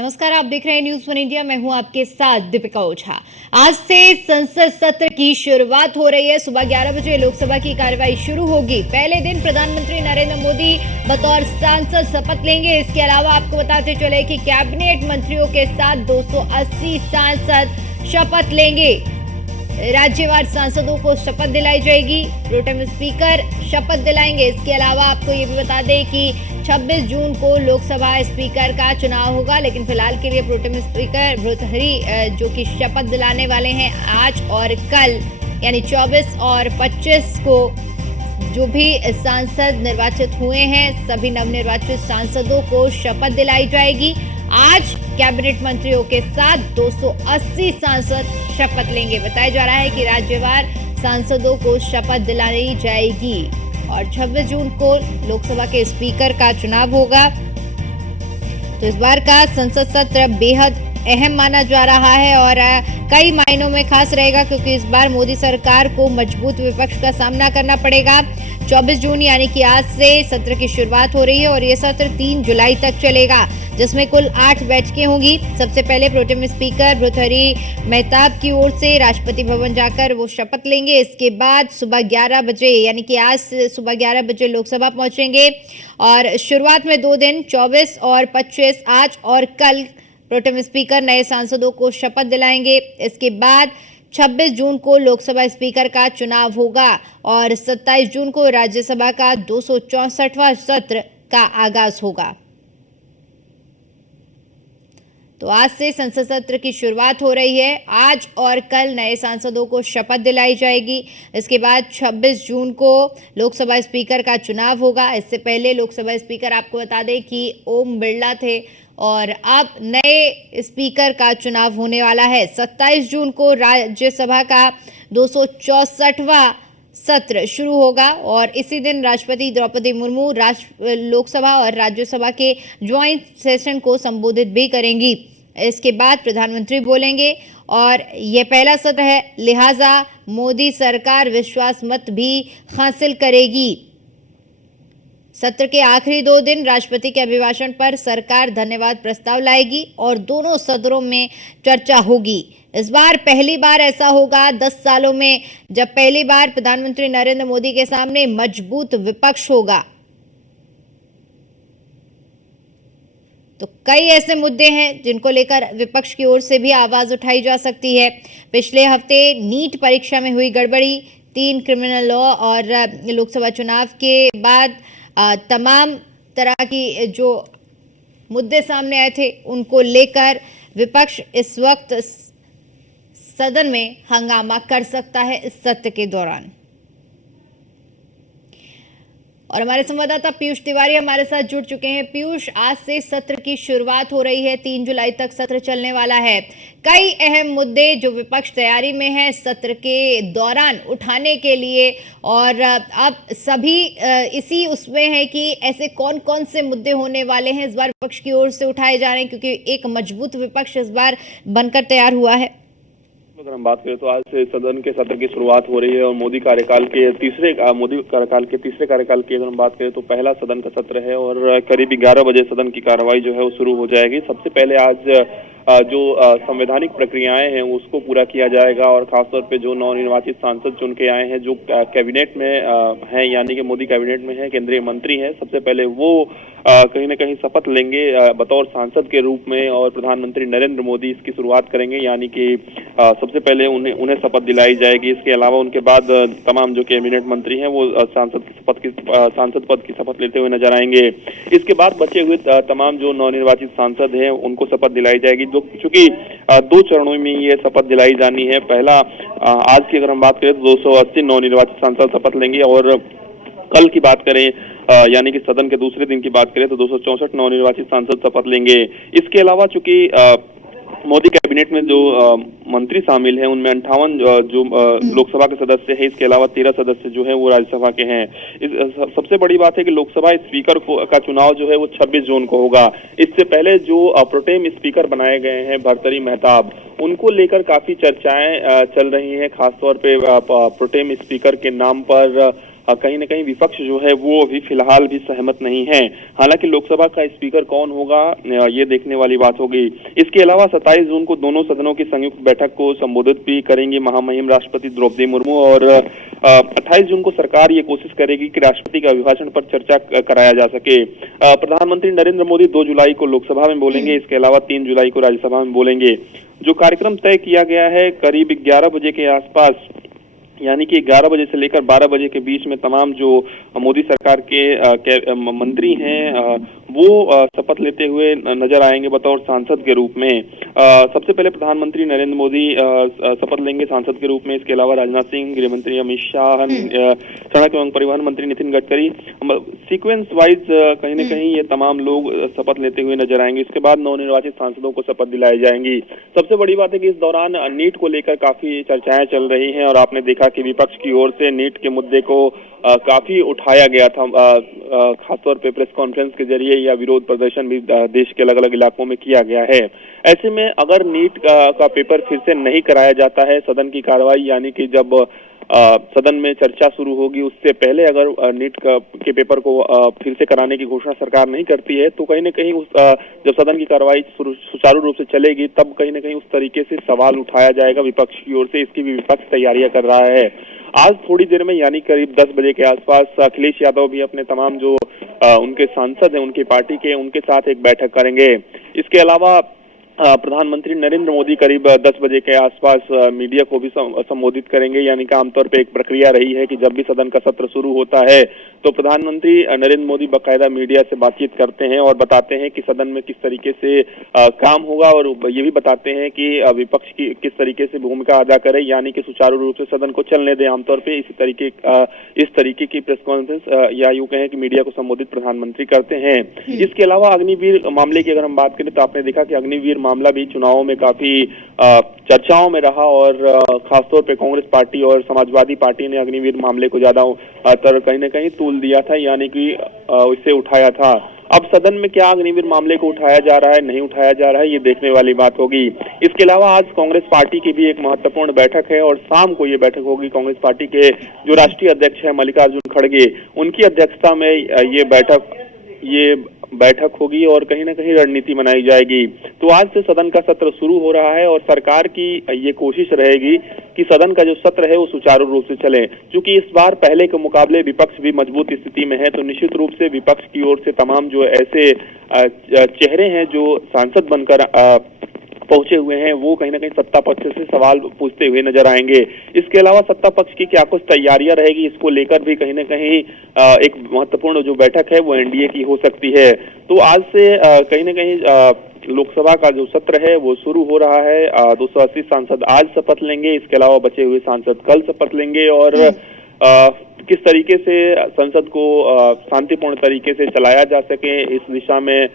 नमस्कार, आप देख रहे हैं न्यूज़ वन इंडिया। मैं हूं आपके साथ दीपिका ओझा। आज से संसद सत्र की शुरुआत हो रही है। सुबह 11 बजे लोकसभा की कार्यवाही शुरू होगी। पहले दिन प्रधानमंत्री नरेंद्र मोदी बतौर सांसद शपथ लेंगे। इसके अलावा आपको बताते चले कि कैबिनेट मंत्रियों के साथ 280 सांसद शपथ लेंगे। राज्यवार सांसदों को शपथ दिलाई जाएगी। प्रोटेम स्पीकर शपथ दिलाएंगे। इसके अलावा आपको ये भी बता दें कि 26 जून को लोकसभा स्पीकर का चुनाव होगा, लेकिन फिलहाल के लिए प्रोटेम स्पीकर भर्तृहरि जो कि शपथ दिलाने वाले हैं आज और कल, यानी 24 और 25 को जो भी सांसद निर्वाचित हुए हैं सभी नवनिर्वाचित सांसदों को शपथ दिलाई जाएगी। आज कैबिनेट मंत्रियों के साथ 280 सांसद शपथ लेंगे। बताया जा रहा है कि राज्यवार सांसदों को शपथ दिलाई जाएगी और 26 जून को लोकसभा के स्पीकर का चुनाव होगा। तो इस बार का संसद सत्र बेहद अहम माना जा रहा है और कई मायनों में खास रहेगा, क्योंकि इस बार मोदी सरकार को मजबूत विपक्ष का सामना करना पड़ेगा। 24 जून यानी कि आज से सत्र की शुरुआत हो रही है और ये सत्र 3 जुलाई तक चलेगा, जिसमें कुल 8 बैठकें होंगी। सबसे पहले प्रोटेम स्पीकर भर्तृहरि मेहताब की ओर से राष्ट्रपति भवन जाकर वो शपथ लेंगे। इसके बाद सुबह 11 बजे यानी कि आज सुबह 11 बजे लोकसभा पहुंचेंगे और शुरुआत में 2 दिन 24 और 25 आज और कल प्रोटेम स्पीकर नए सांसदों को शपथ दिलाएंगे। इसके बाद 26 जून को लोकसभा स्पीकर का चुनाव होगा और 27 जून को राज्यसभा का 264वां सत्र का आगाज होगा। तो आज से संसद सत्र की शुरुआत हो रही है। आज और कल नए सांसदों को शपथ दिलाई जाएगी। इसके बाद 26 जून को लोकसभा स्पीकर का चुनाव होगा। इससे पहले लोकसभा स्पीकर आपको बता दें कि ओम बिरला थे और अब नए स्पीकर का चुनाव होने वाला है। 27 जून को राज्यसभा का 264वां सत्र शुरू होगा और इसी दिन राष्ट्रपति द्रौपदी मुर्मू लोकसभा और राज्यसभा के ज्वाइंट सेशन को संबोधित भी करेंगी। इसके बाद प्रधानमंत्री बोलेंगे और यह पहला सत्र है, लिहाजा मोदी सरकार विश्वास मत भी हासिल करेगी। सत्र के आखिरी 2 दिन राष्ट्रपति के अभिभाषण पर सरकार धन्यवाद प्रस्ताव लाएगी और दोनों सदनों में चर्चा होगी। इस बार पहली बार ऐसा होगा 10 सालों में जब पहली बार प्रधानमंत्री नरेंद्र मोदी के सामने मजबूत विपक्ष होगा। तो कई ऐसे मुद्दे हैं जिनको लेकर विपक्ष की ओर से भी आवाज उठाई जा सकती है। पिछले हफ्ते नीट परीक्षा में हुई गड़बड़ी, 3 क्रिमिनल लॉ और लोकसभा चुनाव के बाद तमाम तरह की जो मुद्दे सामने आए थे उनको लेकर विपक्ष इस वक्त सदन में हंगामा कर सकता है इस सत्र के दौरान। और हमारे संवाददाता पीयूष तिवारी हमारे साथ जुड़ चुके हैं। पीयूष, आज से सत्र की शुरुआत हो रही है, 3 जुलाई तक सत्र चलने वाला है। कई अहम मुद्दे जो विपक्ष तैयारी में है सत्र के दौरान उठाने के लिए, और अब सभी इसी उसमें है कि ऐसे कौन कौन से मुद्दे होने वाले हैं इस बार विपक्ष की ओर से उठाए जा रहे हैं, क्योंकि एक मजबूत विपक्ष इस बार बनकर तैयार हुआ है। अगर हम बात करें तो आज से सदन के सत्र की शुरुआत हो रही है और मोदी कार्यकाल के तीसरे कार्यकाल की अगर हम बात करें तो पहला सदन का सत्र है और करीब 11 बजे सदन की कार्रवाई जो है वो शुरू हो जाएगी। सबसे पहले आज जो संवैधानिक प्रक्रियाएं हैं उसको पूरा किया जाएगा और खासतौर पे जो नवनिर्वाचित सांसद चुन के आए हैं, जो कैबिनेट में हैं, यानी कि मोदी कैबिनेट में हैं, केंद्रीय मंत्री हैं, सबसे पहले वो कहीं ना कहीं शपथ लेंगे बतौर सांसद के रूप में और प्रधानमंत्री नरेंद्र मोदी इसकी शुरुआत करेंगे, यानी कि सबसे पहले उन्हें शपथ दिलाई जाएगी। इसके अलावा उनके बाद तमाम जो कैबिनेट मंत्री हैं वो सांसद पद की शपथ लेते हुए नजर आएंगे। इसके बाद बचे हुए तमाम जो नवनिर्वाचित सांसद हैं उनको शपथ दिलाई जाएगी, जो चूंकि 2 चरणों में ये शपथ दिलाई जानी है। पहला आज की अगर हम बात करें तो 280 नवनिर्वाचित सांसद शपथ लेंगे और कल की बात करें यानी कि सदन के दूसरे दिन की बात करें तो 264 नवनिर्वाचित सांसद शपथ लेंगे। इसके अलावा चूंकि मोदी कैबिनेट में जो मंत्री शामिल हैं उनमें 58 जो लोकसभा के सदस्य हैं, इसके अलावा 13 सदस्य जो हैं वो राज्यसभा के हैं। सबसे बड़ी बात है कि लोकसभा स्पीकर का चुनाव जो है वो 26 जून को होगा। इससे पहले जो प्रोटेम स्पीकर बनाए गए हैं भर्तृहरि मेहताब, उनको लेकर काफी चर्चाएं चल रही हैं। खासतौर पे प्रोटेम स्पीकर के नाम पर कहीं न कहीं विपक्ष जो है वो अभी फिलहाल भी सहमत नहीं है। हालांकि लोकसभा का स्पीकर कौन होगा ये देखने वाली बात होगी। इसके अलावा 27 जून को दोनों सदनों की संयुक्त बैठक को संबोधित भी करेंगी महामहिम राष्ट्रपति द्रौपदी मुर्मू और 28 जून को सरकार ये कोशिश करेगी कि राष्ट्रपति के अभिभाषण पर चर्चा कराया जा सके। प्रधानमंत्री नरेंद्र मोदी 2 जुलाई को लोकसभा में बोलेंगे, इसके अलावा 3 जुलाई को राज्यसभा में बोलेंगे। जो कार्यक्रम तय किया गया है करीब 11 बजे के आसपास, यानी कि 11 बजे से लेकर 12 बजे के बीच में तमाम जो मोदी सरकार के मंत्री हैं वो शपथ लेते हुए नजर आएंगे बतौर सांसद के रूप में। सबसे पहले प्रधानमंत्री नरेंद्र मोदी शपथ लेंगे सांसद के रूप में। इसके अलावा राजनाथ सिंह, गृह मंत्री अमित शाह, सड़क एवं परिवहन मंत्री नितिन गडकरी, सीक्वेंस वाइज कहीं न कहीं ये तमाम लोग शपथ लेते हुए नजर आएंगे। इसके बाद नवनिर्वाचित सांसदों को शपथ दिलाई जाएंगी। सबसे बड़ी बात है कि इस दौरान नीट को लेकर काफी चर्चाएं चल रही हैं और आपने देखा कि विपक्ष की ओर से नीट के मुद्दे को काफी उठाया गया था, खासतौर पे प्रेस कॉन्फ्रेंस के जरिए या विरोध प्रदर्शन भी देश के अलग अलग इलाकों में किया गया है। ऐसे में अगर नीट का पेपर फिर से नहीं कराया जाता है, सदन की कार्रवाई यानी कि जब सदन में चर्चा शुरू होगी उससे पहले अगर नीट के पेपर को फिर से कराने की घोषणा सरकार नहीं करती है तो कहीं न कहीं जब सदन की कार्रवाई सुचारू रूप से चलेगी तब कहीं न कहीं उस तरीके से सवाल उठाया जाएगा विपक्ष की ओर से। इसकी भी विपक्ष तैयारियां कर रहा है। आज थोड़ी देर में यानी करीब 10 बजे के आसपास अखिलेश यादव भी अपने तमाम जो उनके सांसद हैं उनकी पार्टी के, उनके साथ एक बैठक करेंगे। इसके अलावा प्रधानमंत्री नरेंद्र मोदी करीब 10 बजे के आसपास मीडिया को भी संबोधित करेंगे। यानी कि आमतौर पे एक प्रक्रिया रही है कि जब भी सदन का सत्र शुरू होता है तो प्रधानमंत्री नरेंद्र मोदी बाकायदा मीडिया से बातचीत करते हैं और बताते हैं कि सदन में किस तरीके से काम होगा और ये भी बताते हैं कि विपक्ष की किस तरीके से भूमिका अदा करे, यानी कि सुचारू रूप से सदन को चलने दें। आमतौर पर इस तरीके की प्रेस कॉन्फ्रेंस या यूं कहें कि मीडिया को संबोधित प्रधानमंत्री करते हैं। इसके अलावा अग्निवीर मामले की अगर हम बात करें तो आपने देखा कि अग्निवीर मामला भी चुनावों में काफी चर्चाओं में रहा और खासतौर पे कांग्रेस पार्टी और समाजवादी पार्टी ने अग्निवीर मामले को ज्यादा कहीं न कहीं तूल दिया था, यानी कि इसे उठाया था। अब सदन में क्या अग्निवीर मामले को उठाया जा रहा है, नहीं उठाया जा रहा है, ये देखने वाली बात होगी। इसके अलावा आज कांग्रेस पार्टी की भी एक महत्वपूर्ण बैठक है और शाम को ये बैठक होगी। कांग्रेस पार्टी के जो राष्ट्रीय अध्यक्ष है मल्लिकार्जुन खड़गे, उनकी अध्यक्षता में ये बैठक होगी और कहीं ना कहीं रणनीति बनाई जाएगी। तो आज से सदन का सत्र शुरू हो रहा है और सरकार की ये कोशिश रहेगी कि सदन का जो सत्र है वो सुचारू रूप से चले। क्योंकि इस बार पहले के मुकाबले विपक्ष भी मजबूत स्थिति में है, तो निश्चित रूप से विपक्ष की ओर से तमाम जो ऐसे चेहरे हैं जो सांसद बनकर पहुंचे हुए हैं वो कहीं ना कहीं सत्ता पक्ष से सवाल पूछते हुए नजर आएंगे। इसके अलावा सत्ता पक्ष की क्या कुछ तैयारियां रहेगी, इसको लेकर भी कहीं ना कहीं एक महत्वपूर्ण जो बैठक है वो एनडीए की हो सकती है। तो आज से कहीं ना कहीं लोकसभा का जो सत्र है वो शुरू हो रहा है। 280 सांसद आज शपथ लेंगे, इसके अलावा बचे हुए सांसद कल शपथ लेंगे और किस तरीके से संसद को शांतिपूर्ण तरीके से चलाया जा सके इस दिशा में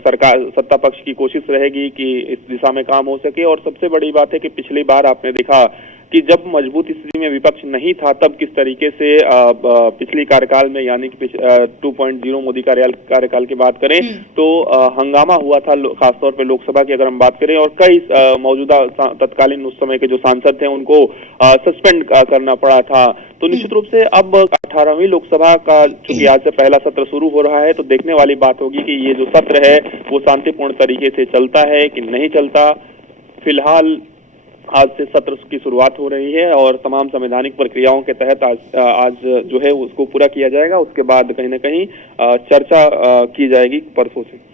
सरकार सत्ता पक्ष की कोशिश रहेगी कि इस दिशा में काम हो सके। और सबसे बड़ी बात है कि पिछली बार आपने देखा कि जब मजबूत स्थिति में विपक्ष नहीं था तब किस तरीके से पिछली कार्यकाल में यानी कि 2.0 मोदी कार्यकाल की बात करें तो हंगामा हुआ था, खासतौर पे लोकसभा की अगर हम बात करें, और कई मौजूदा तत्कालीन उस समय के जो सांसद थे उनको सस्पेंड करना पड़ा था। तो निश्चित रूप से अब 18वीं लोकसभा का चूंकि आज से पहला सत्र शुरू हो रहा है तो देखने वाली बात होगी कि ये जो सत्र है वो शांतिपूर्ण तरीके से चलता है कि नहीं चलता। फिलहाल आज से सत्र की शुरुआत हो रही है और तमाम संवैधानिक प्रक्रियाओं के तहत आज जो है उसको पूरा किया जाएगा। उसके बाद कहीं ना कहीं चर्चा की जाएगी परसों से।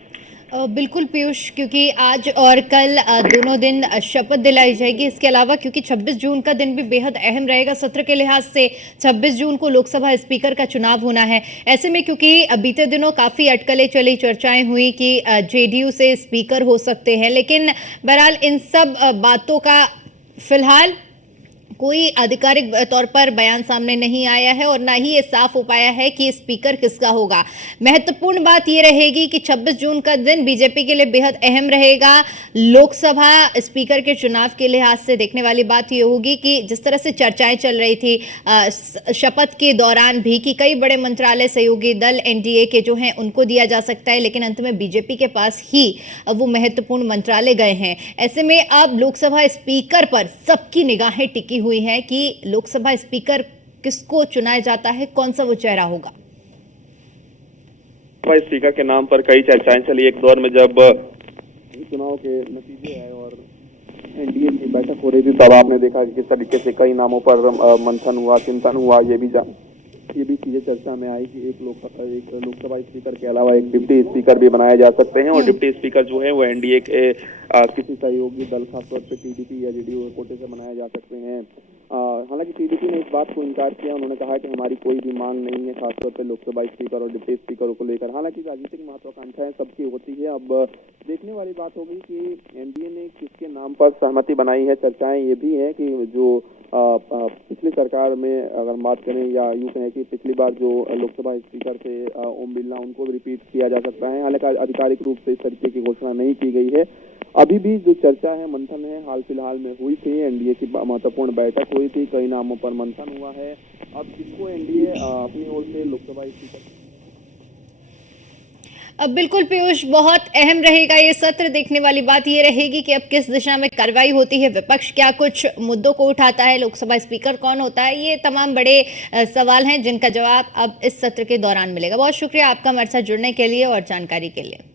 बिल्कुल पीयूष, क्योंकि आज और कल दोनों दिन शपथ दिलाई जाएगी। इसके अलावा क्योंकि 26 जून का दिन भी बेहद अहम रहेगा सत्र के लिहाज से, 26 जून को लोकसभा स्पीकर का चुनाव होना है। ऐसे में क्योंकि बीते दिनों काफी अटकलें चली, चर्चाएं हुई कि जेडीयू से स्पीकर हो सकते हैं, लेकिन बहरहाल इन सब बातों का फिलहाल कोई आधिकारिक तौर पर बयान सामने नहीं आया है और ना ही ये साफ हो पाया है कि स्पीकर किसका होगा। महत्वपूर्ण बात ये रहेगी कि 26 जून का दिन बीजेपी के लिए बेहद अहम रहेगा। लोकसभा स्पीकर के चुनाव के लिहाज से देखने वाली बात ये होगी कि जिस तरह से चर्चाएं चल रही थी शपथ के दौरान भी कि कई बड़े मंत्रालय सहयोगी दल एनडीए के जो हैं उनको दिया जा सकता है, लेकिन अंत में बीजेपी के पास ही वो महत्वपूर्ण मंत्रालय गए हैं। ऐसे में अब लोकसभा स्पीकर पर सबकी निगाहें टिकी हुई है कि लोकसभा स्पीकर किसको चुना जाता है, कौन सा वो चेहरा होगा? स्पीकर के नाम पर कई चर्चाएं चली एक दौर में, जब चुनाव के नतीजे आए और एनडीए की बैठक हो रही थी, तब आपने देखा कि किस तरीके से कई नामों पर मंथन हुआ, चिंतन हुआ। ये भी चीजें चर्चा में आई कि एक लोकसभा स्पीकर के अलावा एक डिप्टी स्पीकर भी बनाए जा सकते हैं, और डिप्टी स्पीकर जो है वो एनडीए के किसी सहयोगी दल, खासतौर पे टीडीपी या जेडीयू कोटे से बनाए जा सकते हैं। हालांकि टीडीपी ने इस बात को इनकार किया। उन्होंने कहा कि हमारी कोई भी मांग नहीं है, खासतौर पे लोकसभा स्पीकर और डिप्टी स्पीकरों को लेकर। हालांकि राजनीतिक महत्वाकांक्षाएं सबकी होती है। अब देखने वाली बात होगी कि एनडीए ने किसके नाम पर सहमति बनाई है। चर्चाएं ये भी है कि जो पिछली सरकार में अगर बात करें, या यूं कहें कि पिछली बार जो लोकसभा स्पीकर थे ओम बिरला, उनको भी रिपीट किया जा सकता है। हालांकि आधिकारिक रूप से इस तरीके की घोषणा नहीं की गई है। अभी भी जो चर्चा है, मंथन है, हाल फिलहाल में हुई थी, एनडीए की महत्वपूर्ण बैठक हुई थी, कई नामों पर मंथन हुआ है। अब किसको एनडीए अपनी ओर से लोकसभा स्पीकर। अब बिल्कुल पीयूष, बहुत अहम रहेगा ये सत्र। देखने वाली बात ये रहेगी कि अब किस दिशा में कार्रवाई होती है, विपक्ष क्या कुछ मुद्दों को उठाता है, लोकसभा स्पीकर कौन होता है। ये तमाम बड़े सवाल हैं जिनका जवाब अब इस सत्र के दौरान मिलेगा। बहुत शुक्रिया आपका हमारे साथ जुड़ने के लिए और जानकारी के लिए।